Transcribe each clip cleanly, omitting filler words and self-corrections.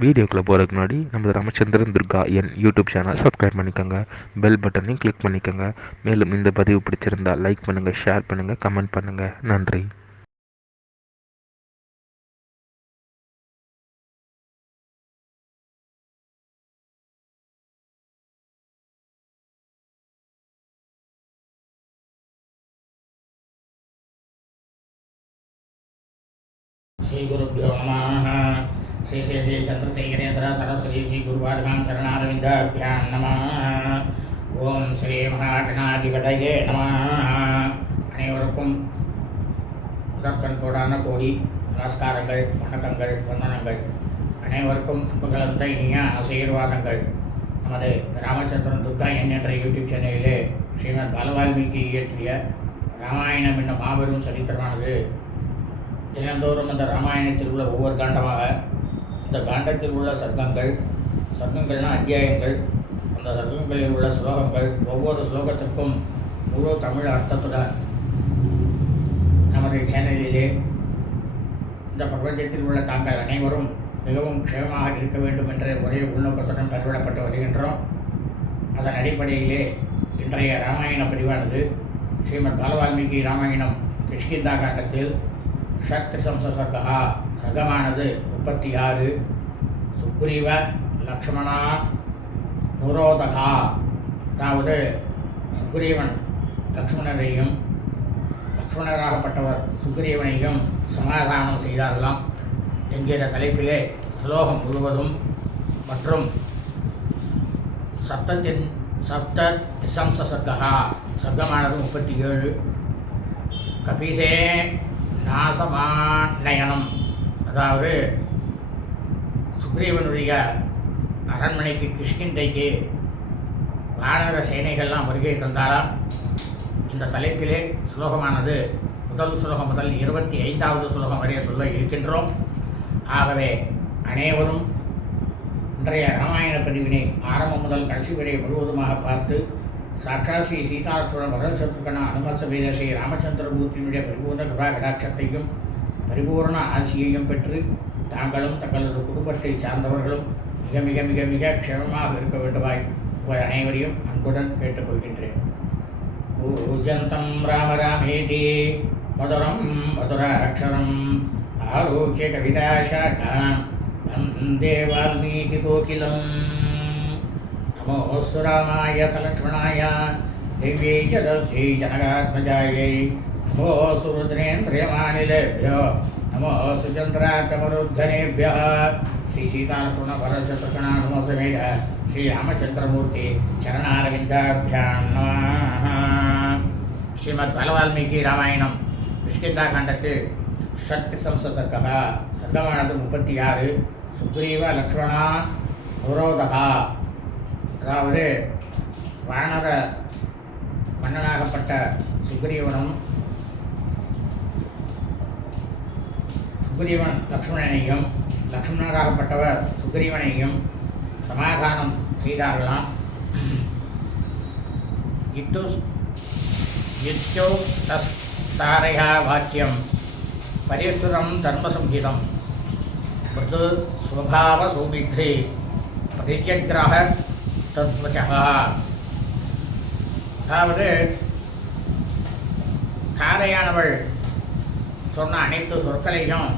வீடியோக்குள்ளே போகிறதுக்கு முன்னாடி நம்ம ராமச்சந்திரன் துர்கா என் யூடியூப் சேனல் சப்ஸ்கிரைப் பண்ணிக்கோங்க, பெல் பட்டனையும் கிளிக் பண்ணிக்கோங்க. மேலும் இந்த பதிவு பிடிச்சிருந்தால் லைக் பண்ணுங்கள், ஷேர் பண்ணுங்கள், கமெண்ட் பண்ணுங்கள். நன்றி. श्रीगुरुभ्यो नमः। श्री श्री श्री चंद्रशेखरेन्द्र सरस्वती श्री गुरुवादकां शरणारविन्दाभ्यां नमः। ஓம் ஸ்ரீ மகாகணாதிபதயே நமः. அனைவருக்கும் முதற்கண் கோடான கோடி நமஸ்காரங்கள், வணக்கங்கள், வந்தனங்கள். அனைவருக்கும் அன்புகளந்த இனிய ஆசீர்வாதங்கள். நமது ராமச்சந்திரன் துர்கா என்ற யூடியூப் சேனலிலே ஸ்ரீமத் பாலவால்மீகி இயற்றிய ராமாயணம் என்னும் மாபெரும் சரித்திரமானது தினந்தோறும் அந்த ராமாயணத்தில் உள்ள ஒவ்வொரு காண்டமாக, இந்த காண்டத்தில் உள்ள சர்க்கங்கள்னால் அத்தியாயங்கள், அந்த சர்க்கங்களில் உள்ள ஸ்லோகங்கள், ஒவ்வொரு ஸ்லோகத்திற்கும் முழு தமிழ் அர்த்தத்துடன் நமது சேனலிலே இந்த பிரபஞ்சத்தில் உள்ள தாங்கள் அனைவரும் மிகவும் க்ஷேமமாக இருக்க வேண்டும் என்ற ஒரே உள்நோக்கத்துடன் பதிவிடப்பட்டு வருகின்றோம். அதன் அடிப்படையிலே இன்றைய ராமாயண பதிவானது ஸ்ரீமத் பாலவால்மீகி ராமாயணம் கிஷ்கிந்தா காண்டத்தில் ஷத்ரிசம்ச சர்க்கா சர்க்கமானது 36. சுக்ரீவ லக்ஷ்மணா நுரோதகா, அதாவது சுக்ரீவன் லக்ஷ்மணரையும் லக்ஷ்மணராகப்பட்டவர் சுக்ரீவனையும் சமாதானம் செய்தார்களாம் என்கிற தலைப்பிலே ஸ்லோகம் முழுவதும் மற்றும் சப்ததிசம்ச சர்க்கா சர்க்கமானது 37. கபீசே நாசமாநயனம், அதாவது சுக்ரீவனுடைய அரண்மனைக்கு கிஷ்கிந்தைக்கு வானர சேனைகள்லாம் வருகை தந்தாலாம். இந்த தலைப்பிலே ஸ்லோகமானது முதல் ஸ்லோகம் முதல் 25வது ஸ்லோகம் வரை சொல்ல இருக்கின்றோம். ஆகவே அனைவரும் இன்றைய ராமாயண பதிவினை ஆரம்பம் முதல் கடைசி வரை முழுவதுமாக பார்த்து சாட்சாத் ஸ்ரீ சீதாலட்சுமண வரதசத்ருகண அனுமத்சபேத ஸ்ரீ ராமச்சந்திரமூர்த்தியினுடைய பரிபூர்ண கிருபா கடாட்சத்தையும் பரிபூர்ண ஆசியையும் பெற்று தாங்களும் தங்களது குடும்பத்தை சார்ந்தவர்களும் மிக மிக மிக மிக க்ஷேமமாக இருக்க வேண்டுமாய் உங்கள் அனைவரையும் அன்புடன் கேட்டுக்கொள்கின்றேன். பூஜந்தம் ராம ராமேதி மதுரம் மதுராட்சரம் ஆரோக்கிய கவிதாசாகாம் வந்தே வால்மீகி கோகிலம். நமோஸ்து ராமாய சலக்ஷ்மணாய திவ்யை ஜலஸ்ரீ ஜனகாத்மஜாயை நமோஸ்து ருத்ரேந்திரியமானிலேभ्यो நமோஸ்து சந்திரார்க்கமருத்தனேभ्यः. ஸ்ரீ சீதாலக்ஷ்மண வரதசத்ருகணானுமசமேத ஸ்ரீ ராமச்சந்திரமூர்த்தி சரணாரவிந்தாभ्यां நமः. ஸ்ரீமத் பாலவால்மீகி ராமாயணம் கிஷ்கிந்தா காண்டத்தில் ஷத்ரிசம்ச சர்க்கா சர்க்கமானது 36. சுக்ரீவ லக்ஷ்மணா நுரோதகா, அதாவது வானர மன்னனாகப்பட்ட சுக்ரீவன் லக்ஷ்மணனையும் லக்ஷ்மணராகப்பட்டவர் சுக்ரீவனையும் சமாதானம் செய்தார்களாம். இத்யுக்தாரயா வாக்கியம் பரிசுரம் தர்மசம்ஹிதம் மிருது ஸ்வபாவ சௌமித்ரி பரித்யக்ராக தத்வசா, அதாவது தாரையானவள் சொன்ன அனைத்து சொற்களையும்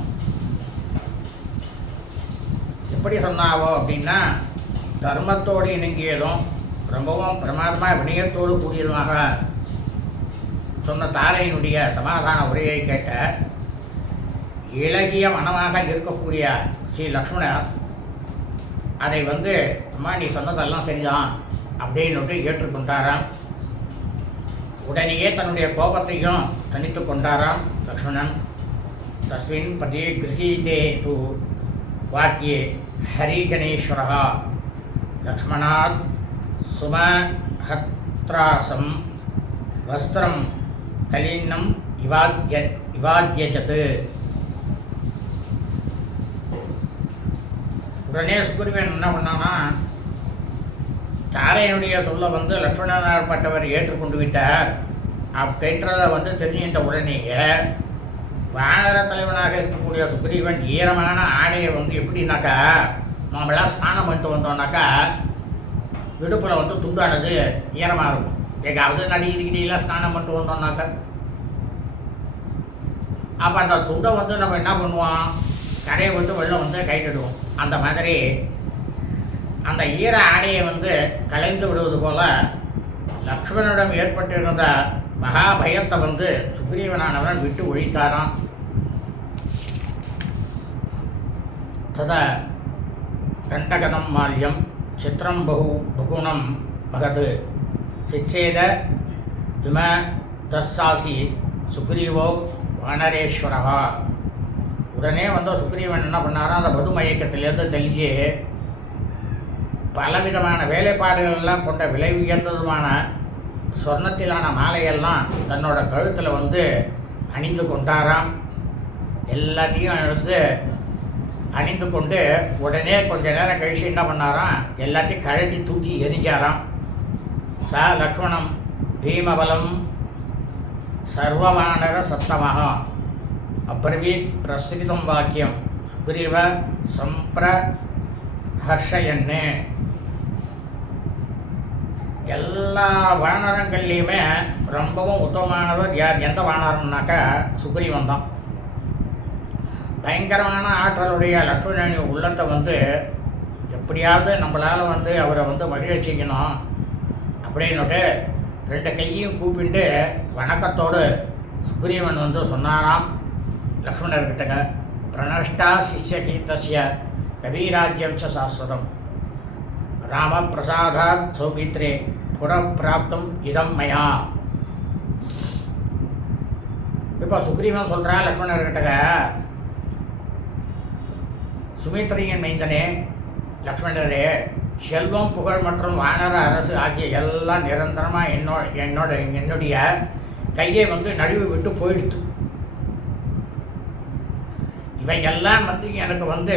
எப்படி சொன்னாவோ அப்படின்னா தர்மத்தோடு இணங்கியதும் ரொம்பவும் பிரமாதமாக வினயத்தோடு கூடியதுமாக சொன்ன தாரையினுடைய சமாதான உரையை கேட்ட இளகிய மனமாக இருக்கக்கூடிய ஸ்ரீ லக்ஷ்மணர் அதை அம்மா நீ சொன்னதெல்லாம் சரிதான் அப்படின்னு ஏற்றுக்கொண்டாராம். உடனேயே தன்னுடைய கோபத்தையும் தனித்து கொண்டாராம் லக்ஷ்மணன். தஸ்மின் பதி கிரகீதே து வாக்கியே ஹரிகணேஸ்வரா லக்ஷ்மணாத் சுமஹத்ராசம் வஸ்திரம் கலின்னம் இவாத்யஜத். உடனே சுக்ரீவன் என்ன பண்ணான்னா, தாரையனுடைய சொல்ல லக்ஷ்மணனாகப்பட்டவர் ஏற்றுக்கொண்டு விட்டார் அப்படின்றத தெரிஞ்சின்ற உடனேயே வானர தலைவனாக இருக்கக்கூடிய சுக்ரீவன் ஈரமான ஆடையை எப்படின்னாக்கா நம்மளாம் ஸ்நானம் பண்ணிட்டு வந்தோம்னாக்கா இடுப்பில் வந்து துண்டானது ஈரமாக இருக்கும். எங்காவது நடிகிரிக்கிட்டலாம் ஸ்நானம் பண்ணிட்டு வந்தோம்னாக்கா அப்போ அந்த துண்டை வந்து நம்ம என்ன பண்ணுவோம், கரையை விட்டு வெளில வந்து கைட்டிடுவோம். அந்த மாதிரி அந்த ஈர ஆடையை வந்து கலைந்து விடுவது போல லக்ஷ்மணனிடம் ஏற்பட்டிருந்த மகாபயத்தை வந்து சுக்ரீவனானவன் விட்டு ஒழித்தாராம். ததா கண்டகதம் மால்யம் சித்திரம் பகுணம் மகது சிச்சேத விம தர்சாசி சுக்ரீவோ வானரேஸ்வரா. உடனே வந்து சுக்ரீவன் என்ன பண்ணாரோ, அந்த மது மயக்கத்திலேருந்து தெளிஞ்சு பலவிதமான வேலைப்பாடுகள்லாம் கொண்ட விலை உயர்ந்ததுமான சொர்ணத்திலான மாலையெல்லாம் தன்னோட கழுத்தில் வந்து அணிந்து கொண்டாராம். எல்லாத்தையும் வந்து அணிந்து கொண்டு உடனே கொஞ்ச நேரம் கழிச்சு என்ன பண்ணாராம், எல்லாத்தையும் கழட்டி தூக்கி எரிஞ்சாராம். ச லக்ஷ்மணம் பீமபலம் சர்வவானர சத்தமாக அப்ரவீத் பிரசிரிதம் வாக்கியம் சுக்ரீவ சம்பிரஹர்ஷயன்னு. எல்லா வானரங்கள்லேயுமே ரொம்பவும் உத்தமமானவர் யார், எந்த வானரம்னாக்கா சுக்ரீவன் தான். பயங்கரமான ஆற்றலுடைய லக்ஷ்மணனி உள்ளத்தை வந்து எப்படியாவது நம்மளால் வந்து அவரை வந்து மகிழ்ச்சிக்கணும் அப்படின்னுட்டு 2 கையும் கூப்பிட்டு வணக்கத்தோடு சுக்ரீவன் வந்து சொன்னாராம் லக்ஷ்மணர்கிட்ட, பிரணஷ்டா சிஷ்ய கீர்த்தசிய கவிராஜ்யம் ச சாஸ்வதம் ராம பிரசாதாத் சௌமித்ரே புறப்பிராப்தம் இதம் மயா. இப்போ சுக்ரீவன் சொல்கிறான் லக்ஷ்மணர்கிட்ட, சுமித்ரையின் மைந்தனே லக்ஷ்மணரே, செல்வம் புகழ் மற்றும் வானர அரசு ஆகிய எல்லாம் நிரந்தரமாக என்னுடைய கையை வந்து நழுவி விட்டு போயிடுத்து. இவையெல்லாம் வந்து எனக்கு வந்து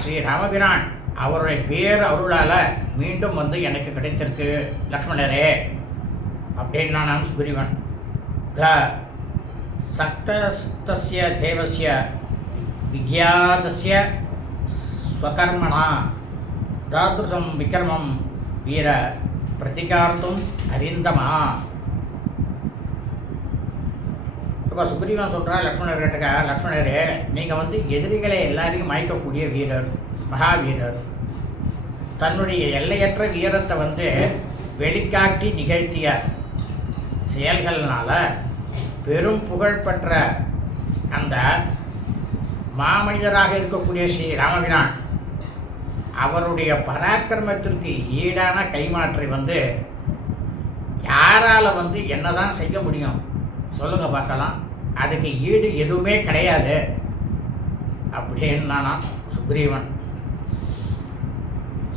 ஸ்ரீ ராமபிரான் அவருடைய பேர் அருளால் மீண்டும் வந்து எனக்கு கிடைத்திருக்கு லக்ஷ்மணரே அப்படின்னா நான் சுக்ரீவன். க சக்தஸ்தஸ்ய தேவஸ்ய விக்யாதஸ்ய ஸ்வகர்மணா தாதுசம் விக்ரமம் வீர பிரதிகார்த்தும் அறிந்தமா. இப்போ சுக்ரீவன் சொல்கிறா லக்ஷ்மணர்கிட்ட, லக்ஷ்மணரே நீங்கள் வந்து எதிரிகளை எல்லாரையும் மயக்கக்கூடிய வீரர், மகாவீரர். தன்னுடைய எல்லையற்ற வீரத்தை வந்து வெளிக்காட்டி நிகழ்த்திய செயல்கள்னால பெரும் புகழ்பெற்ற அந்த மாமனிதராக இருக்கக்கூடிய ஸ்ரீ ராமபிரான் அவருடைய பராக்கிரமத்திற்கு ஈடான கைமாற்றை வந்து யாரால் வந்து என்னதான் செய்ய முடியும் சொல்லுங்க பார்க்கலாம், அதுக்கு ஈடு எதுவுமே கிடையாது அப்படின்னு சுக்ரீவன்.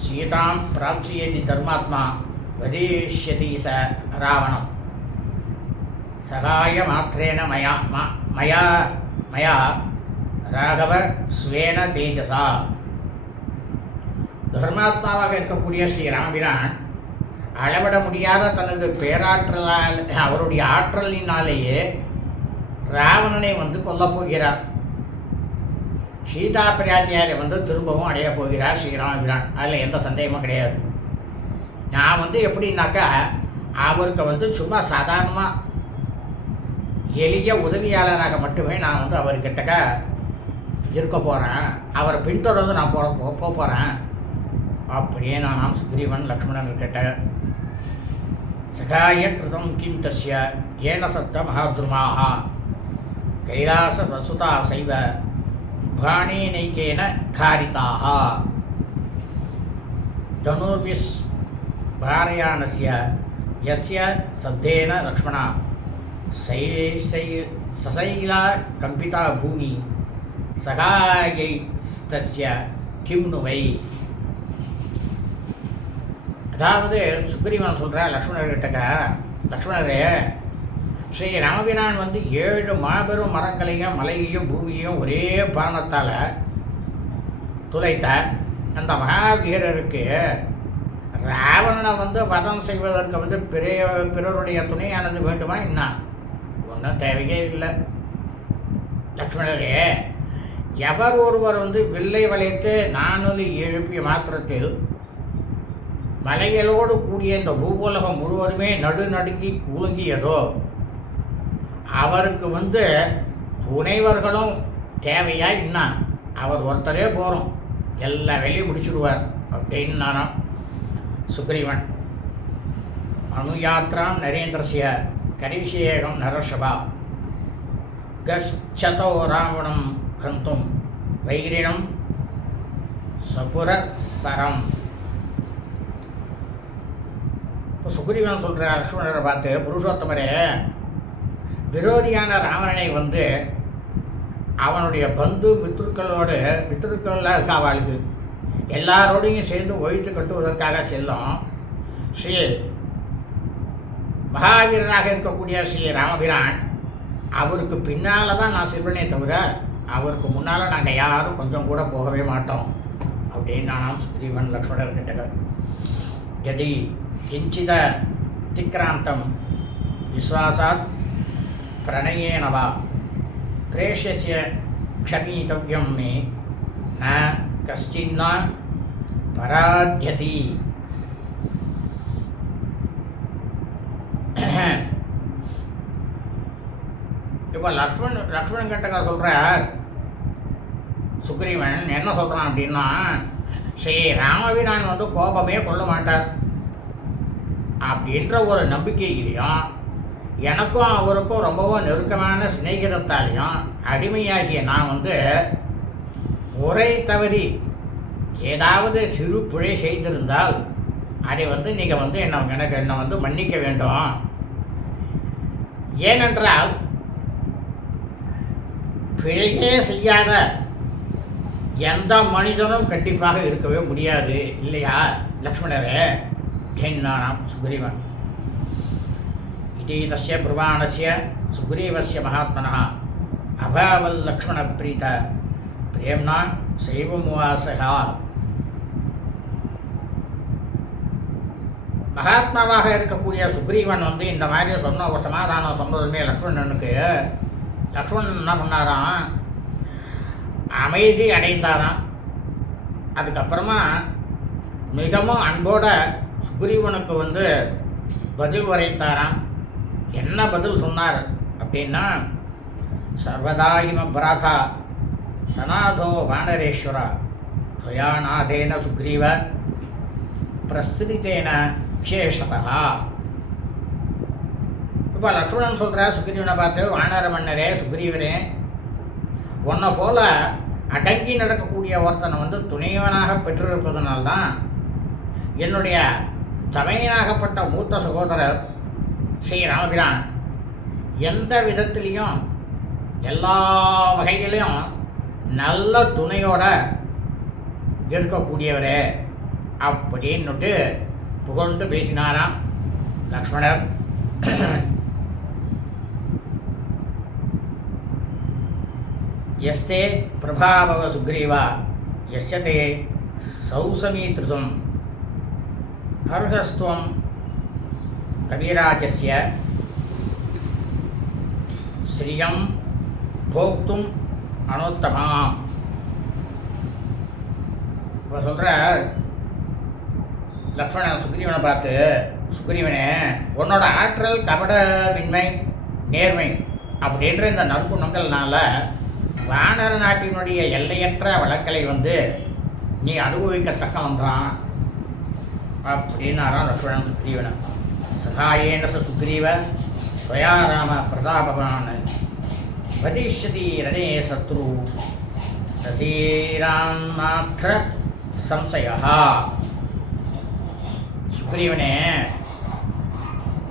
சீதாம் பிராப்சியதி தர்மாத்மா வதிஷ்யதி ச ராவணம் சகாய மாத்திரேன மயா மயா மயா ராகவ ஸ்வேன தேஜசா. தர்மாத்மாவாக இருக்கக்கூடிய ஸ்ரீ ராமபிரான் அளவிட முடியாத தனது பேராற்றலால் அவருடைய ஆற்றலினாலேயே ராவணனை வந்து கொல்லப் போகிறார். சீதா பிராட்டியாரை வந்து திரும்பவும் அடைய போகிறார் ஸ்ரீராமபிரான். அதில் எந்த சந்தேகமும் கிடையாது. நான் வந்து எப்படின்னாக்கா அவருக்கு வந்து சும்மா சாதாரணமாக எளிய உதவியாளராக மட்டுமே நான் வந்து அவர்கிட்டக்க இருக்க போகிறேன், அவரை பின்தொடர்ந்து நான் போகிறேன் அப்படியே நான் சுக்ரீவன் லக்ஷ்மணன் கிட்ட. சகாய கிருதம் கிம் தஸ்ய ஏன சப்த மகாத்ருமாக கைலாச வசுதா சைவ பாணேனைக்கேன தாரிதாக தனுர்விஸ் பாரயானஸ்ய யஸ்ய சப்தேன லக்ஷ்மணா சசைலா கம்பிதா பூமி சகாயஸ்தஸ்ய கிம் நுவை. அதாவது சுக்ரீவன் சொல்கிற லக்ஷ்மணர்கிட்ட, லக்ஷ்மணரே ஸ்ரீ ராமபிரான் வந்து 7 மாபெரும் மரங்களையும் மலையையும் பூமியையும் ஒரே பானத்தால் துளைத்த அந்த மகாவீரருக்கு ராவணனை வந்து வதம் செய்வதற்கு வந்து பிறருடைய துணையானது வேண்டுமா என்ன? ஒன்றும் தேவையே இல்லை லக்ஷ்மணரே. எவர் ஒருவர் வந்து வில்லை வளைத்து நானொலி எழுப்பிய மாத்திரத்தில் மலைகளோடு கூடிய இந்த பூவுலகம் முழுவதுமே நடுநடுங்கி குலுங்கியதோ அவருக்கு வந்து துணைவர்களும் தேவையா இன்னும் அவர் ஒருத்தரே போகிறோம் எல்லா வேலையும் முடிச்சுடுவார் அப்படின்னு நானும் சுக்ரீவன். அனுயாத்ராம் நரேந்திரசிய கரிஷேகம் நரஷபா கச்சதோ ராவணம் கந்தும் வைரினம் சபுர சரம். இப்போ சுக்ரீவன் சொல்கிற லக்ஷ்மணரை பார்த்து, புருஷோத்தமரே, விரோதியான ராவணனை வந்து அவனுடைய பந்து மித்திருக்கள்லாம் இருக்கா, அவளுக்கு எல்லாரோடையும் சேர்ந்து ஒழித்து கட்டுவதற்காக செல்லும் ஸ்ரீ மகாவீரராக இருக்கக்கூடிய ஸ்ரீ ராமபிரான் அவருக்கு பின்னால் தான் நான் செல்வனே தவிர அவருக்கு முன்னால் நாங்கள் யாரும் கொஞ்சம் கூட போகவே மாட்டோம் அப்படின்னு நான் சுக்ரீவன் லக்ஷ்மணர் கிட்ட. யதி கிஞ்சித திக்ராந்தம் விஸ்வாசாத் பிரணயேனவா பிரேஷ்யஸ்ய க்ஷமீதவ்யம் மே ந கஷ்டின்னா பராத்யதி. இப்போ லக்ஷ்மணன் கிட்ட சொல்கிறார் சுக்ரீவன் என்ன சொல்கிறான் அப்படின்னா, ஸ்ரீ ராமபிரான் வந்து கோபமே கொள்ள மாட்டார் அப்படின்ற ஒரு நம்பிக்கையிலையும் எனக்கும் அவருக்கும் ரொம்பவும் நெருக்கமான சிநேகிதத்தாலையும் அடிமையாகிய நான் வந்து முறை தவறி ஏதாவது சிறு பிழை செய்திருந்தால் அதை வந்து நீங்கள் வந்து என்னை வந்து மன்னிக்க வேண்டும். ஏனென்றால் பிழையே செய்யாத எந்த மனிதனும் கண்டிப்பாக இருக்கவே முடியாது இல்லையா லக்ஷ்மணரே என்னானாம் சுக்ரீவன். இது தஸ்ய பிரவாணஸ்ய சுக்ரீவஸ்ய மகாத்மனः அபாவல் லக்ஷ்மண பிரீத பிரேம்னா சைவமுவாசகா. மகாத்மாவாக இருக்கக்கூடிய சுக்ரீவன் வந்து இந்த மாதிரி சொன்ன ஒரு சமாதானம் சொன்னதுமே லக்ஷ்மணனுக்கு லக்ஷ்மணன் என்ன பண்ணாராம், அமைதி அடைந்தாராம். அதுக்கப்புறமா மிகவும் அன்போட சுக்ரீவனுக்கு வந்து பதில் உரைத்தாராம். என்ன பதில் சொன்னார் அப்படின்னா, சர்வதாயிம பிராதா சனாதோ வானரேஸ்வர துவயாநாதேன சுக்ரீவ பிரஸ்திரித்தேன விசேஷதா. இப்போ லக்ஷ்மணன் சொல்கிற சுக்ரீவனை பார்த்து, வானர மன்னரே சுக்ரீவனே, உன்னை போல அடங்கி நடக்கக்கூடிய ஒருத்தனை வந்து துணைவனாக பெற்றிருப்பதனால்தான் என்னுடைய தமையனாகப்பட்ட மூத்த சகோதரர் ஸ்ரீ ராமபிரான் எந்த விதத்திலையும் எல்லா வகையிலையும் நல்ல துணையோட இருக்கக்கூடியவரே அப்படின்னுட்டு புகழ்ந்து பேசினாராம் லக்ஷ்மணர். எஸ்தே பிரபாபவ சுக்ரீவா யஸ்யதே சௌசமீத்ருதம் அர்ஹஸ்துவம் கவிராஜஸ்ய ஸ்ரீயம் போக்தும் அனுத்தமாம். இப்போ சொல்கிற லக்ஷ்மணன் சுக்ரீவனை பார்த்து, சுக்ரீவனே, உன்னோட ஆற்றல் கபடமின்மை நேர்மை அப்படின்ற இந்த நற்குணங்கள்னால வானர நாட்டினுடைய எல்லையற்ற வளங்களை வந்து நீ அனுபவிக்கத்தக்கவன் தான் அப்படின்னாராம் லக்ஷ்மணன் சுக்ரீவனை. சகாயேன சுக்ரீவ ஸ்வயா ராம பிரதாபவான் வதிஷ்யதி ரணே சத்ரு சசீராம் மாத்திர சம்சயா. சுக்ரீவனே,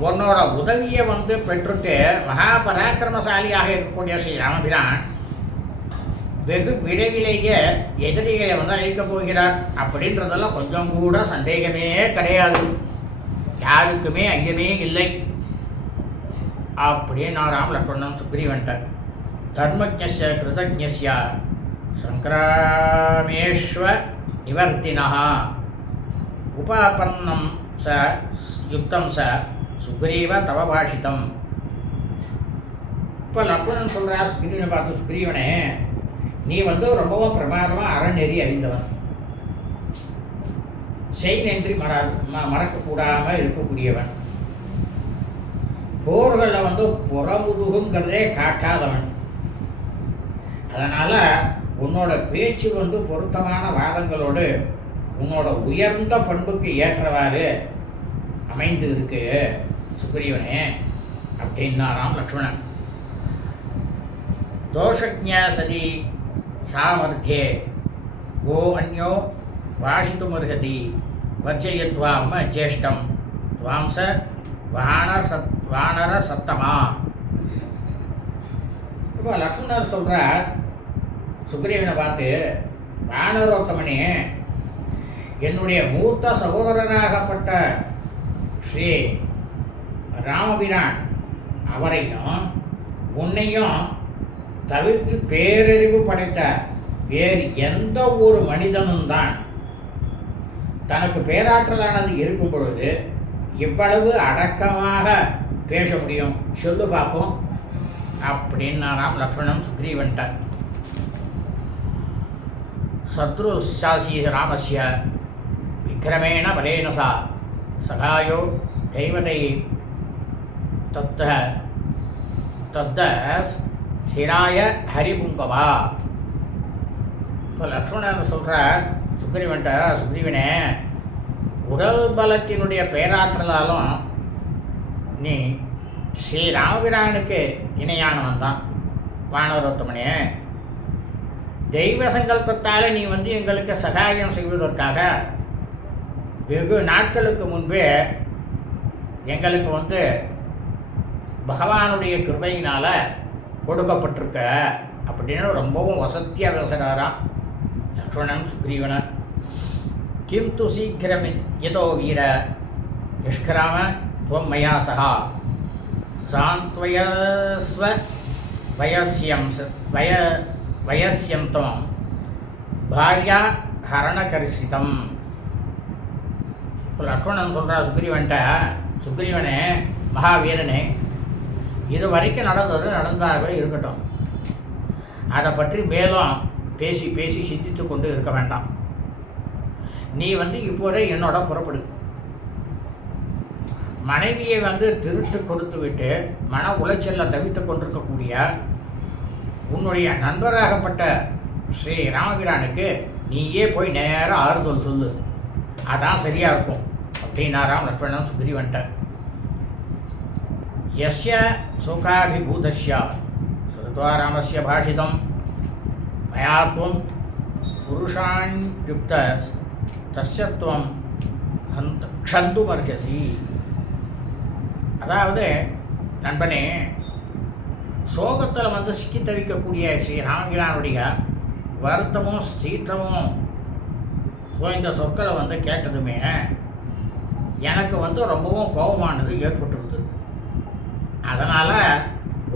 உன்னோட உதவியை வந்து பெற்றுட்டு மகாபராக்கிரமசாலியாக இருக்கக்கூடிய ஸ்ரீ ராமபிரான் வெகு விரைவிலேயே எதிரிகளை வந்து அழிக்கப் போகிறார் அப்படின்றதெல்லாம் கொஞ்சம் கூட சந்தேகமே கிடையாது, யாருக்குமே ஐயமே இல்லை அப்படின்னு ராம் லக்ஷ்மணன் சுக்ரீவன்ட்ட. தர்மஜ்ஞஸ்ய கிருதஜ்ஞஸ்ய சங்கிராமேஸ்வ நிவர்த்தினா உபாபன்னம் ச யுக்தம் ச சுக்ரீவ தவ பாஷிதம். இப்போ லக்ஷ்மணன் சொல்கிறா சுக்ரீவனை பார்த்து, சுக்ரீவனே, நீ வந்து ரொம்பவும் பிரமாதமாக அறநெறி அறிந்தவன், செய் நன்றி மறக்கக்கூடாமல் இருக்கக்கூடியவன், போர்களில் வந்து புறமுதுகுங்கிறதே காட்டாதவன். அதனால் உன்னோட பேச்சு வந்து பொருத்தமான வாதங்களோடு உன்னோட உயர்ந்த பண்புக்கு ஏற்றவாறு அமைந்து இருக்கு சுக்ரீவனே அப்படின்னாராம் லக்ஷ்மணன். தோஷஜ்ஞா சதி சாமர்த்தியே ஓ அந்யோ வாஷித்துமர்ஹதி வர்ஜயத்வாம ஜேஷ்டம் துவாம்ச வானர சத்தமா. இப்போ லக்ஷ்மணர் சொல்கிறார் சுக்ரீவனை பார்த்து, வானரோத்தமனே, என்னுடைய மூத்த சகோதரராகப்பட்ட ஸ்ரீ ராமபிரான் அவரையும் உன்னையும் தவிர்த்து பேரறிவு படைத்த வேறு எந்த ஒரு மனிதனும் தான் தனக்கு பேராற்றலானது இருக்கும் பொழுது இவ்வளவு அடக்கமாக பேச முடியும், சொல்லு பார்ப்போம் அப்படின்னாராம் லக்ஷ்மணன் சுக்ரீவன்ட்ட. சத்ருசாசி ராமஸ்ய விக்ரமேண பலேன சா சகாயோ தெய்வதை தத்த சிராய ஹரிபுங்கவா. இப்போ லக்ஷ்மணன் சொல்கிறார் சுக்ரீவன்ட்ட, சுக்ரீவனே, உடல் பலத்தினுடைய பேராற்றலாலும் நீ ஸ்ரீ ராமபிரானுக்கு இணையானவன் தான் வானரோத்தமனே. தெய்வ சங்கல்பத்தால் நீ வந்து எங்களுக்கு சகாயம் செய்வதற்காக வெகு நாட்களுக்கு முன்பே எங்களுக்கு வந்து பகவானுடைய கிருபையினால் கொடுக்கப்பட்டிருக்க அப்படின்னு ரொம்பவும் வசதியாக பேசுகிறாராம் லக்ஷ்மணன் சுக்ரீவனன். கிம் து சீக்கிரம் யதோ வீர யஷ்கிராம துவம் மயா சகா சாந்த்வயஸ்வ வயஸ்யந்தம் பாரியா ஹரணகரிசிதம். இப்போ லக்ஷ்மணன் சொல்கிறா சுக்ரீவன்ட்ட, சுக்ரீவனே மகாவீரனே, இது வரைக்கும் நடந்தாகவே இருக்கட்டும், அதை பற்றி மேலும் பேசி பேசி சிந்தித்து கொண்டு இருக்க வேண்டாம். நீ வந்து இப்போதே என்னோட புறப்படு. மனைவியை வந்து திருட்டு கொடுத்து விட்டு மன உளைச்சலில் தவித்து கொண்டிருக்கக்கூடிய உன்னுடைய நண்பராகப்பட்ட ஸ்ரீ ராமபிரானுக்கு நீயே போய் நேராக ஆறுதல் சொல்லு, அதான் சரியாக இருக்கும் அப்படின்னாராம் லக்ஷ்மணன் சுக்ரீவன்ட்ட. யஸ்ய சுகாபிபூதஸ்ய ஸ்ருத்வா ராமஸ்ய பாஷிதம் மயாத்வம் புருஷான்யுக்த தஸ்யத்வம் க்ஷந்துமர்ஹசி. அதாவது நண்பனே, சோகத்தில் வந்து சிக்கி தவிக்கக்கூடிய ஸ்ரீ ராமபிரானுடைய வருத்தமும் சீற்றமும் இந்த சொற்களை வந்து கேட்டதுமே எனக்கு வந்து ரொம்பவும் கோபமானது ஏற்பட்டுருது. அதனால்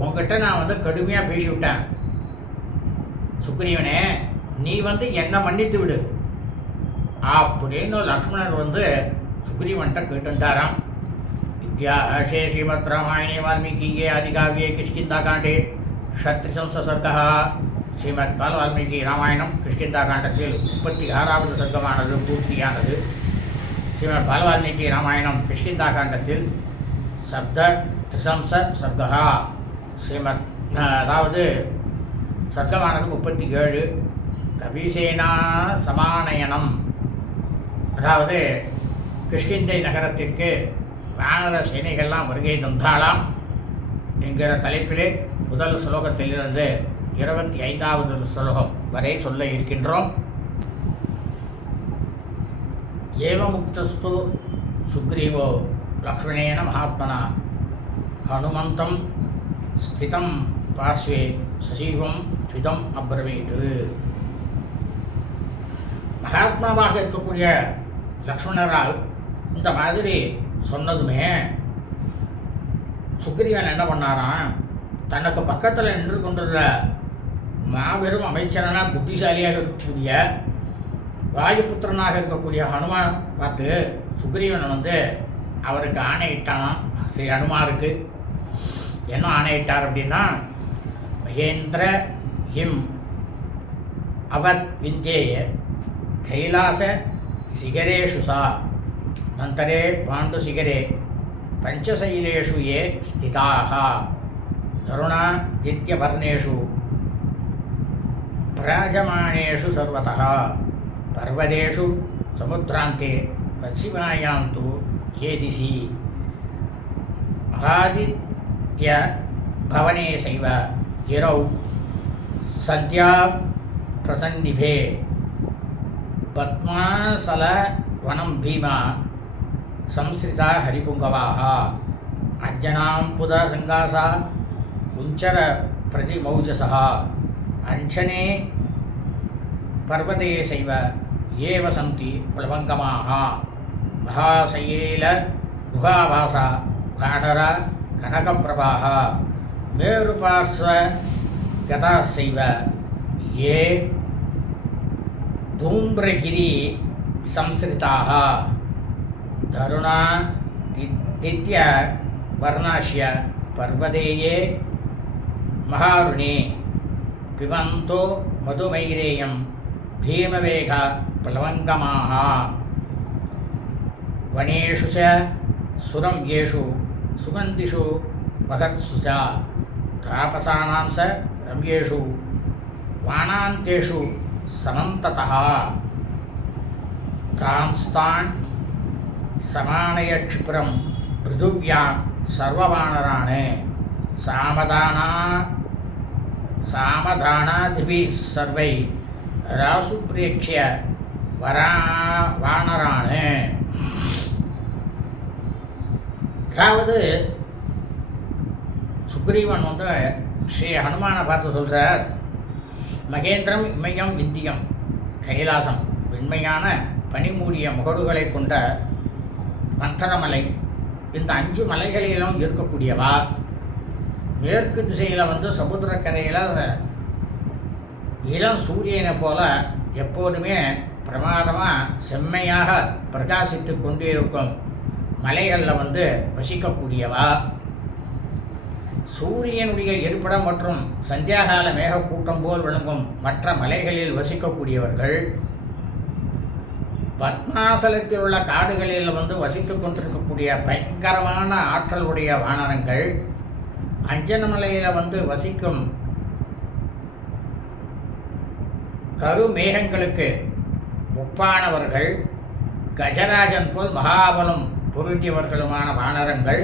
உங்ககிட்ட நான் வந்து கடுமையாக பேசிவிட்டேன். சுக்ரீவனே, நீ வந்து என்னை மன்னித்து விடு அப்படின்னு லக்ஷ்மணர் வந்து சுக்ரீவன்ட்ட கேட்டுட்டாராம். इत्याशे श्रीमद् रामायणे वाल्मीकिये आदिकाव्ये किष्किन्धाकाण्डे षट्त्रिशंसर्गः श्रीमद् बालवाल्मीकि रामायणं किष्किन्धाकाण्डத்தில் 36வது சர்க்கமானது பூர்த்தியானது. ஸ்ரீமத் பாலவால்மீகி ராமாயணம் கிஷ்கிந்தாகாண்டத்தில் சப்த திரிசம்ச சர்க்கா ஸ்ரீமத் அதாவது சர்க்கமானது 37. கபிசேனா சமானயனம் அதாவது கிஷ்கிந்தை நகரத்திற்கு வானர சேனைகள்லாம் வருகை தந்தாளாம் என்கிற தலைப்பிலே முதல் ஸ்லோகத்திலிருந்து 25வது ஸ்லோகம் வரை சொல்ல இருக்கின்றோம். ஏவமுக்தஸ்து சுக்ரீவோ லக்ஷ்மணேன மகாத்மனா ஹனுமந்தம் ஸ்திதம் பார்ஸ்வே சசீவம் ஸ்விதம் அப்ரவீத். மகாத்மாவாக இருக்கக்கூடிய லக்ஷ்மணரால் இந்த மாதிரி சொன்னதுமே சுக்ரீவன் என்ன பண்ணாராம், தனக்கு பக்கத்தில் நின்று கொண்டிருந்த மாபெரும் அமைச்சரான புத்திசாலியாக இருக்கக்கூடிய வாயுபுத்திரனாக இருக்கக்கூடிய ஹனுமான் பார்த்து சுக்ரீவனை வந்து அவருக்கு ஆணையிட்டானாம். ஸ்ரீ ஹனுமாருக்கு என்ன ஆணையிட்டார் அப்படின்னா, மகேந்திர ஹிம் அவத் விந்தேய கைலாச சிகரேஷு சா மந்தரே பாண்டுசிகரே பஞ்சசைலேஷு ஏ ஸ்திதாக தருணாதித்யவர்ணேஷு பிராஜமானேஷு சர்வதः பர்வதேஷு சமுத்ராந்தே பश्चिमायां तु ये दिशि आदित्यभवने सैव गिरौ सन्ध्याप्रसन्निभे पद्मासलवनं भीमा संस्थिता हरिपुङ्गवाः अञ्जनां पुदसङ्गासा कुञ्चरप्रतिमौजसः अञ्जने पर्वते सैव ये वसन्ति प्लवङ्गमाः महाशैल गुहावासा भाणर कनकप्रभाः मेरुपार्श्वगतास्सैव ये धूम्रगिरि संस्थिताः तरुणादित्यवर्णाश्य पर्वतेये महारुणे पिबन्तो मधुमैरेयं भीमवेग प्लवङ्गमाः वनेषु च सुरं येषु सुगन्धिषु महत्सु च तापसानां च रम्येषु वाणान्तेषु समन्ततः तांस्तान् समानयक्षिप्रं पृथिव्यां सर्ववानरान् सामदानादिभिः सर्वैः रासुप्रेक्ष्य வானரான. அதாவது சுக்ரீவன் வந்து ஸ்ரீ ஹனுமானை பார்த்து சொல்கிறார், மகேந்திரம் இமயம் விந்தியம் கைலாசம், வெண்மையான பனிமூடிய முகடுகளை கொண்ட மந்தரமலை, இந்த 5 மலைகளிலும் இருக்கக்கூடியவா, மேற்கு திசையில் வந்து சமுத்திரக்கரையில் இளம் சூரியனை போல எப்போதுமே பிரமாதமாக செம்மையாக பிரகாசித்து கொண்டிருக்கும் மலைகளில் வந்து வசிக்கக்கூடியவா, சூரியனுடைய இருப்பிடம் மற்றும் சந்தியாகால மேகக்கூட்டம் போல் விளங்கும் மற்ற மலைகளில் வசிக்கக்கூடியவர்கள், பத்மாசலத்தில் உள்ள காடுகளில் வந்து வசித்து கொண்டிருக்கக்கூடிய பயங்கரமான ஆற்றலுடைய வானரங்கள், அஞ்சனமலையில் வந்து வசிக்கும் கருமேகங்களுக்கு ஒப்பானவர்கள், கஜராஜன் போல் மகாபலம் பொருந்தியவர்களுமான வானரங்கள்,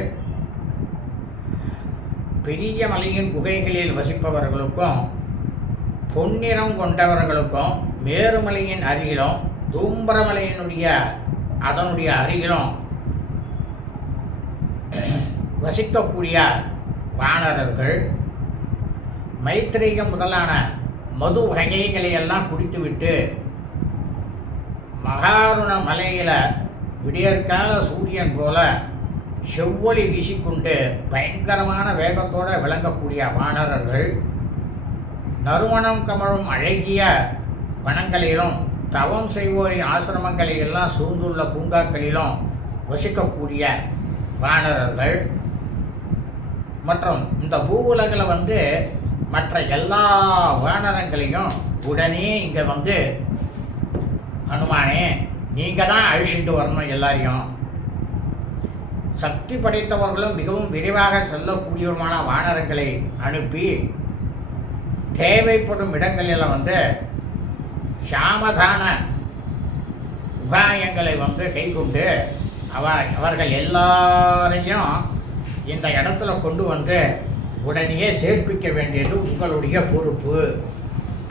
பெரிய மலையின் குகைகளில் வசிப்பவர்களுக்கும், பொன்னிறம் கொண்டவர்களுக்கும், மேருமலையின் அருகிலும் தூம்பரமலையினுடைய அதனுடைய அருகிலும் வசிக்கக்கூடிய வானரர்கள், மைத்திரேயம் முதலான மது வகைகளை எல்லாம் குடித்துவிட்டு மகாருண மலையில் விடியற்கால சூரியன் போல செவ்வொளி வீசிக்கொண்டு பயங்கரமான வேகத்தோடு விளங்கக்கூடிய வானரர்கள், நறுமணம் கமழும் அழகிய வனங்களிலும் தவம் செய்வோரின் ஆசிரமங்களையெல்லாம் சூழ்ந்துள்ள பூங்காக்களிலும் வசிக்கக்கூடிய வானரர்கள், மற்றும் இந்த பூவுலகில் வந்து மற்ற எல்லா வானரங்களையும் உடனே இங்கே வந்து, ஹனுமானே நீங்கள் தான் அழிச்சிட்டு வரணும் எல்லாரையும், சக்தி படைத்தவர்களும் மிகவும் விரைவாக செல்லக்கூடியவருமான வானரங்களை அனுப்பி தேவைப்படும் இடங்களில் வந்து சாமதான உபாயங்களை வந்து கை கொண்டு அவர்கள் எல்லாரையும் இந்த இடத்துல கொண்டு வந்து உடனே சேர்ப்பிக்க வேண்டியது உங்களுடைய பொறுப்பு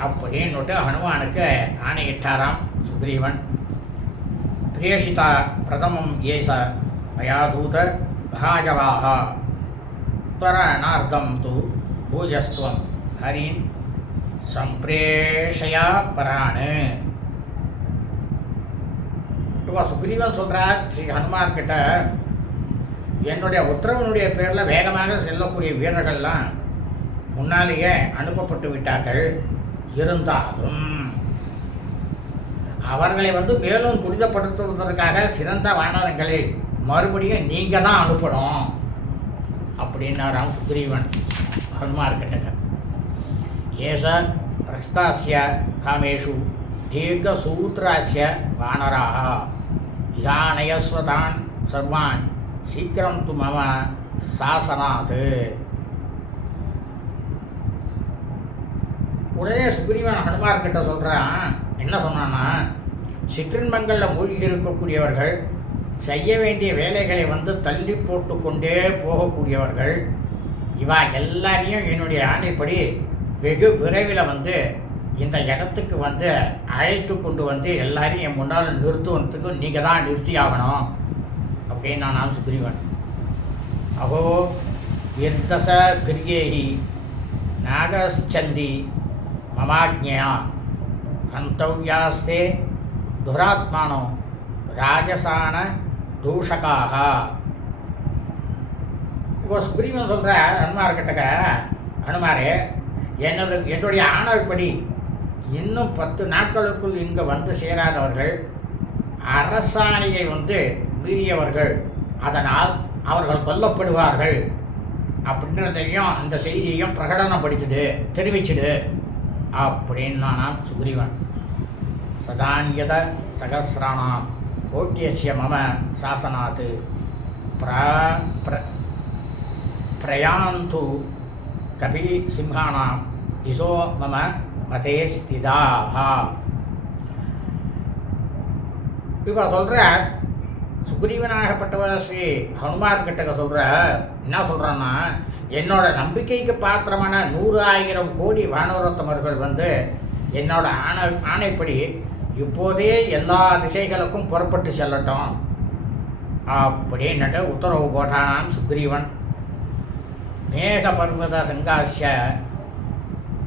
அப்படின்னுட்டு ஹனுமானுக்கு ஆணையிட்டாராம் சுக்ரீவன். பிரியேஷிதா பிரதமம் ஏச மயாதூத மகாஜவாக துவரணார்த்தம் து பூஜஸ்துவம் ஹரின் சம்பிரேஷயா பரானு. சுக்ரீவன் சொல்கிறார் ஸ்ரீ ஹனுமான் கிட்ட, என்னுடைய உத்தரவனுடைய பேரில் வேகமாக செல்லக்கூடிய வீரர்கள்லாம் முன்னாலேயே அனுப்பப்பட்டு விட்டார்கள். இருந்தாலும் அவர்களை வந்து மேலும் துரிதப்படுத்துவதற்காக சிறந்த வானரங்களை மறுபடியும் நீங்கள் தான் அனுப்பணும் அப்படின்னாராம் சுக்ரீவன் ஹனுமார்கிட்ட. ஏச प्रस्तास्य कामेषु दीर्घसूत्रास्य वानराः ध्यानयस्व तान् सर्वान् शीघ्रं तु मम சாசனாத். உடனே சுக்ரீவன் ஹனுமார்கிட்ட சொல்கிறான். என்ன சொன்னான்னா, சிற்றின்பங்களில் மூழ்கி இருக்கக்கூடியவர்கள், செய்ய வேண்டிய வேலைகளை தள்ளி போட்டு கொண்டே போகக்கூடியவர்கள், இவா எல்லாரையும் என்னுடைய ஆணைப்படி வெகு விரைவில் இந்த இடத்துக்கு அழைத்து கொண்டு எல்லாரையும் என் முன்னால் நிறுத்துவதுக்கு நீங்கள் தான் நிறுத்தி ஆகணும் அப்படின்னு நான் சுக்ரீவன். अहो यद्दश गिर्येहि नागश्चन्दी ममाज्ञया हन्तव्यास्ते दुरात्मानो राजसान दूषकाः. இப்போ சுக்ரீவன் சொல்கிற ஹனுமார்கிட்டக்க, ஹனுமாரே, என்னுடைய ஆணைப்படி இன்னும் 10 நாட்களுக்குள் இங்கே சேராதவர்கள், அரசாணையை மீறியவர்கள், அதனால் அவர்கள் கொல்லப்படுவார்கள் அப்படின்றதையும் அந்த செய்தியையும் பிரகடனப்படுத்திடு, தெரிவிச்சிடு அப்படின்னு நான் சுக்ரீவன். சதான்யத சகசிராணாம் கோட்டியசிய மம சாசனாத் பிரயாந்து கபி சிம்ஹானாம் திசோ மம மதே ஸ்திதாக. இப்போ சொல்கிற சுக்ரீவனாகப்பட்டவர் ஸ்ரீ ஹனுமார்கிட்ட சொல்கிற என்ன சொல்கிறான்னா, என்னோட நம்பிக்கைக்கு பாத்திரமான 100,000 கோடி வானரோத்தமர்கள் என்னோட ஆணைப்படி இப்போதே எல்லா திசைகளுக்கும் புறப்பட்டு செல்லட்டும் அப்படின்னுட்டு உத்தரவு போட்டானான் சுக்ரீவன். மேக பர்வத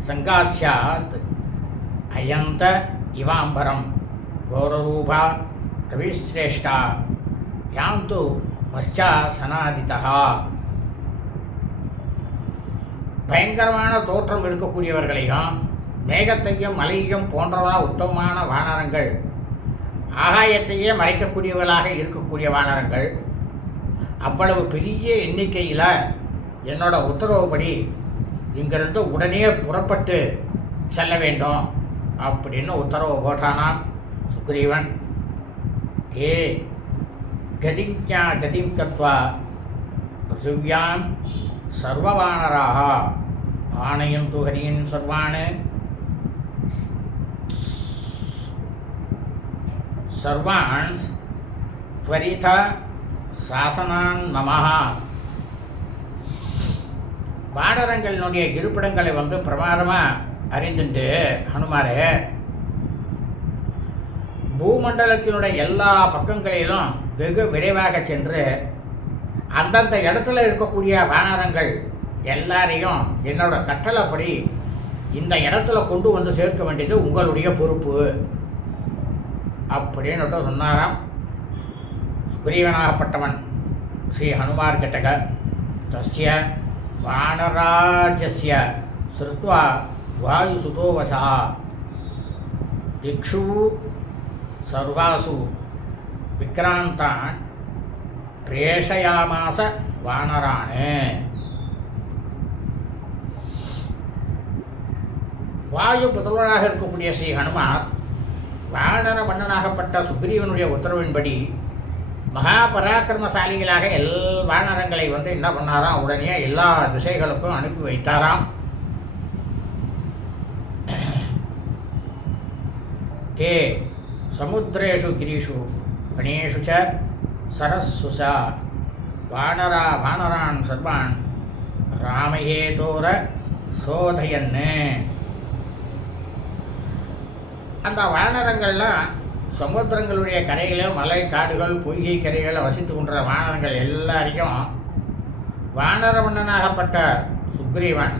சங்காஸ்யாத் அயந்த இவாம்பரம் கோரரூபா கவிஸ்ரேஷ்டா யாந்து மஸ்யா சனாதிதா. பயங்கரமான தோற்றம் இருக்கக்கூடியவர்களையும் மேகத்தையும் மலையையும் போன்றவன உத்தமமான வானரங்கள், ஆகாயத்தையே மறைக்கக்கூடியவர்களாக இருக்கக்கூடிய வானரங்கள், அவ்வளவு பெரிய எண்ணிக்கையில் என்னோட உத்தரவுப்படி இங்கிருந்து உடனே புறப்பட்டு செல்ல வேண்டும் அப்படின்னு உத்தரவு போட்டானாம் சுக்ரீவன். ஏ கதிஞா கதிம் கத்வா பிருத்திவ்யாம் சர்வவானராக ஆணையந்து ஹரியின் சர்வான் त्वरित சாசனான் மமஹா. வானரங்களினுடைய இருப்பிடங்களை பிரமாதமாக அறிந்துண்டு ஹனுமாரே, பூமண்டலத்தினுடைய எல்லா பக்கங்களிலும் வெகு விரைவாக சென்று அந்தந்த இடத்துல இருக்கக்கூடிய வானரங்கள் எல்லாரையும் என்னோட கட்டளைப்படி இந்த இடத்துல கொண்டு சேர்க்க வேண்டியது உங்களுடைய பொறுப்பு அப்படின்னு சொன்னாராம். சுக்ரீவனாகப்பட்டவன் ஸ்ரீ ஹனுமார் கிட்டக தஸ்ய வானராஜஸ்ய ஸ்ருத்வா வாயுசுதோவசா திக்ஷு சர்வாசு விக்ராந்தான் பிரேஷயாமாச வானரானே. வாயு புதல்வராக இருக்கக்கூடிய ஸ்ரீ ஹனுமார் வானர மன்னனாகப்பட்ட சுக்ரீவனுடைய உத்தரவின்படி மகாபராக்கிரமசாலிகளாக வானரங்களை என்ன பண்ணாராம், உடனே எல்லா திசைகளுக்கும் அனுப்பி வைத்தாராம். தே சமுத்திரேஷு கிரீஷு வனேஷு ச சரஸ்ஸுசா வானரான் சர்வான் ராமஹேதோர சோதயன்னு. அந்த வானரங்கள்லாம் சமுத்திரங்களுடைய கரையில், மலை காடுகள், பொய்கை கரைகளில் வசித்து கொண்ட வானரங்கள் எல்லாரையும் வானர மன்னனாகப்பட்ட சுக்ரீவன்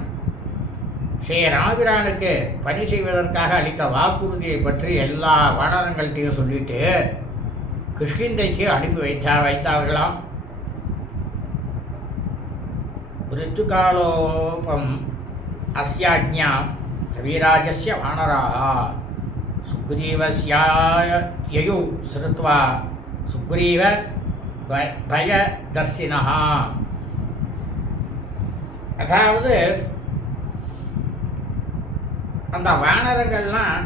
ஸ்ரீ ராமபிரானுக்கு பணி செய்வதற்காக அளித்த வாக்குறுதியை பற்றி எல்லா வானரங்கள்கிட்டையும் சொல்லிட்டு கிஷ்கிந்தைக்கு அனுப்பி வைத்தார்களாம். ரித்துகாலோபம் அஸ்யாஜ்ஞா கவிராஜஸ்ய வானராக சுக்ரீவஸ்யாயு ஸ்ருத்வா சுக்ரீவ பயதர்சினா. அதாவது அந்த வானரங்கள்லாம்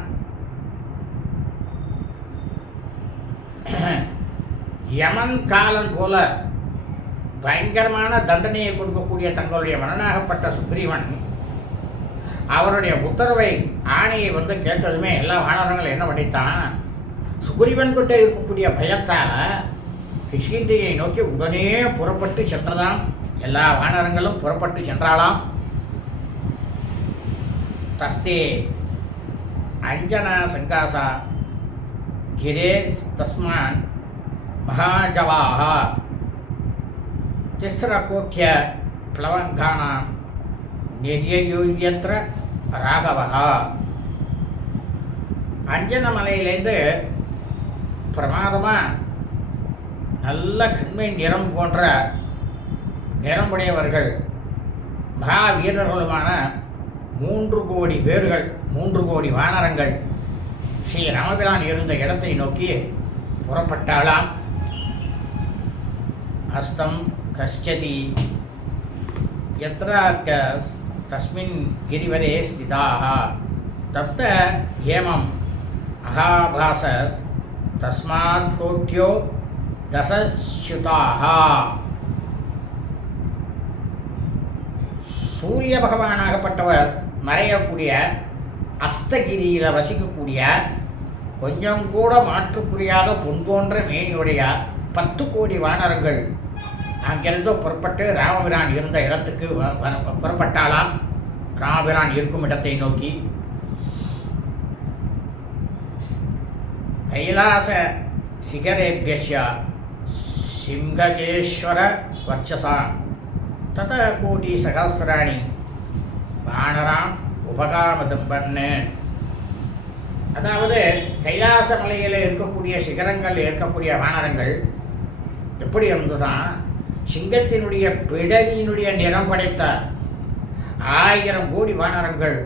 யமன் காலன் போல பயங்கரமான தண்டனையை கொடுக்கக்கூடிய தங்களுடைய மன்னனாகப்பட்ட சுக்ரீவன் அவருடைய உத்தரவை ஆணையை வந்து கேட்டதுமே எல்லா வானரங்களும் என்ன பண்ணித்தான், சுக்ரீவன் கிட்ட இருக்கக்கூடிய பயத்தால் கிஷ்கிந்தையை நோக்கி உடனே புறப்பட்டு சென்றதாம். எல்லா வானரங்களும் புறப்பட்டு சென்றாலாம். தஸ்தே அஞ்சனா சங்காசா கிரே தஸ்மான் மகாஜவாக திஸ்ரகோட்ய பிளவங்கானாம் நெரியயூயத்ர ராகவா. அஞ்சன மலையிலேருந்து பிரமாதமாக நல்ல கண்மை நிறம் போன்ற நிறமுடையவர்கள் மகாவீரர்களுமான 3 கோடி பேர்கள், 3 கோடி வானரங்கள் ஸ்ரீ ராமபிரான் இருந்த இடத்தை நோக்கி புறப்பட்டாளாம். ஹஸ்தம் கஷ்யதி யத்ரார்க்க தஸ்மின் கிரிவரே ஸ்திதாக தப்த ஏமம் அகாபாச தஸ்மாத் கோட்யோ தசஸ்யுதாக. சூரிய பகவானாகப்பட்டவர் மறையக்கூடிய அஸ்தகிரியில் வசிக்கக்கூடிய கொஞ்சம் கூட மாற்றுக்குரியாத பொன் போன்ற மேனியுடைய 10 கோடி வானரங்கள் அங்கிருந்து புறப்பட்டு ராமபிரான் இருந்த இடத்துக்கு புறப்பட்டாலாம். ராமபிரான் இருக்கும் இடத்தை நோக்கி கைலாச சிகரேபிய சிங்ககேஸ்வர வர்ச்சசா தத கோடி சகசிராணி வானராம் உபகாமதம்பன்னு. அதாவது கைலாச மலையில் இருக்கக்கூடிய சிகரங்கள் இருக்கக்கூடிய வானரங்கள் எப்படி இருந்துதான், சிங்கத்தினுடைய பிடரியினுடைய நிறம் படைத்த 1000 கோடி வானரங்கள்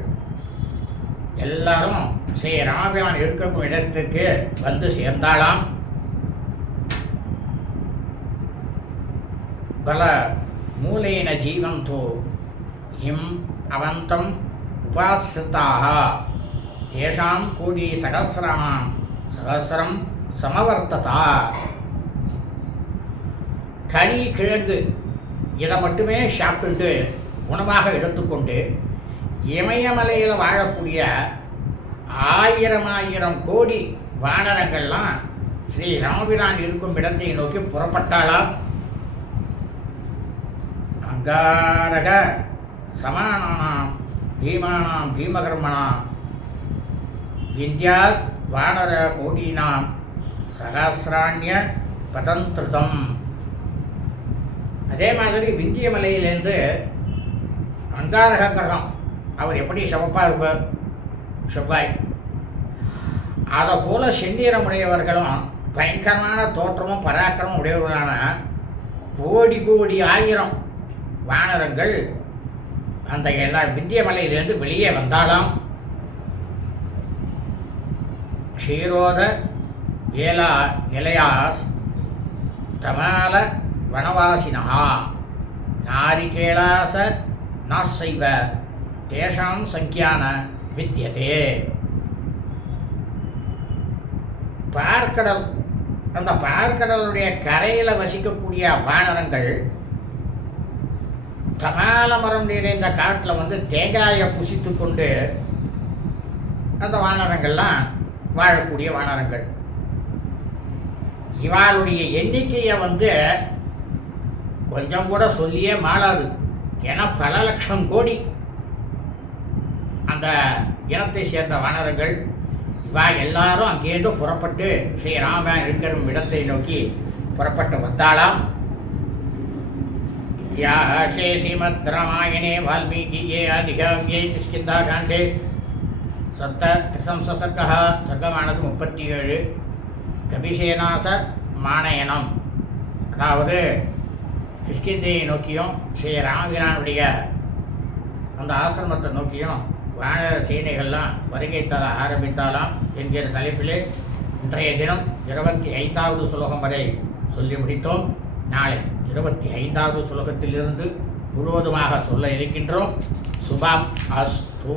எல்லாரும் ஸ்ரீ ராமபிரான் இருக்கும் இடத்திற்கு வந்து சேர்ந்தாலாம். பல மூலேன ஜீவந்தோ இம் அவந்தம் உபாசிரிதாக தேஷாம் கோடி சகசிரம் சமவர்த்ததா. கனி கிழங்கு இதை மட்டுமே சாப்பிட்டு உணவாக எடுத்துக்கொண்டு இமயமலையில் வாழக்கூடிய 1000 கோடி வானரங்கள்லாம் ஸ்ரீ ராமபிரான் இருக்கும் இடத்தை நோக்கி புறப்பட்டாளாம். அங்காரக சமானானாம் பீமானாம் பீமகர்மணாம் விந்தியாத் வானர கோடீனாம் சகசிராண்ய பதந்திருதம். அதே மாதிரி விந்திய மலையிலேருந்து அங்காரக கிரகம் அவர் எப்படி சிவப்பாக இருப்பார், செவ்வாய், அதை போல செந்நிறமுடையவர்களும் பயங்கரமான தோற்றமும் பராக்கிரமும் உடையவர்களான கோடி கோடி 1000 வானரங்கள் அந்த எல்லா விந்திய மலையிலிருந்து வெளியே வந்தாலாம். க்ஷீரோத வேலா நிலையாஸ் தமால வனவாசினா நாரிகேளாச நாசைவ தேஷாம் சங்கியான வித்தியதே. பார்க்கடல், அந்த பார்க்கடலுடைய கரையில் வசிக்கக்கூடிய வானரங்கள் தமால மரம் நிறைந்த காட்டில் வந்து தேங்காயை புசித்து கொண்டு அந்த வானரங்கள்லாம் வாழக்கூடிய வானரங்கள். இவாளுடைய எண்ணிக்கையை வந்து கொஞ்சம் கூட சொல்லியே மாளாது. ஏன்னா பல லட்சம் கோடி அந்த இனத்தை சேர்ந்த வானரங்கள். இவா எல்லாரும் அங்கேருந்து புறப்பட்டு ஸ்ரீராமன் இருக்கிற இடத்தை நோக்கி புறப்பட்டு வந்தாளாம். இத்தியாசே ஸ்ரீமத் ராமாயணே வால்மீகியே ஆதிகாவ்யே கிஷ்கிந்தாகாண்டே சர்க்கः சர்க்கமானது 37. கபிசேனாச மானயனம், அதாவது கிஷ்கிந்தையை நோக்கியும் ஸ்ரீ ராமபிரானுடைய அந்த ஆசிரமத்தை நோக்கியும் வானர சேனைகள்லாம் வருகை தர ஆரம்பித்தாலாம் என்கிற தலைப்பிலே இன்றைய தினம் 25வது சுலோகம் வரை சொல்லி முடித்தோம். நாளை 25வது சுலோகத்திலிருந்து முழுவதுமாக சொல்ல இருக்கின்றோம். சுபம் அஸ்து.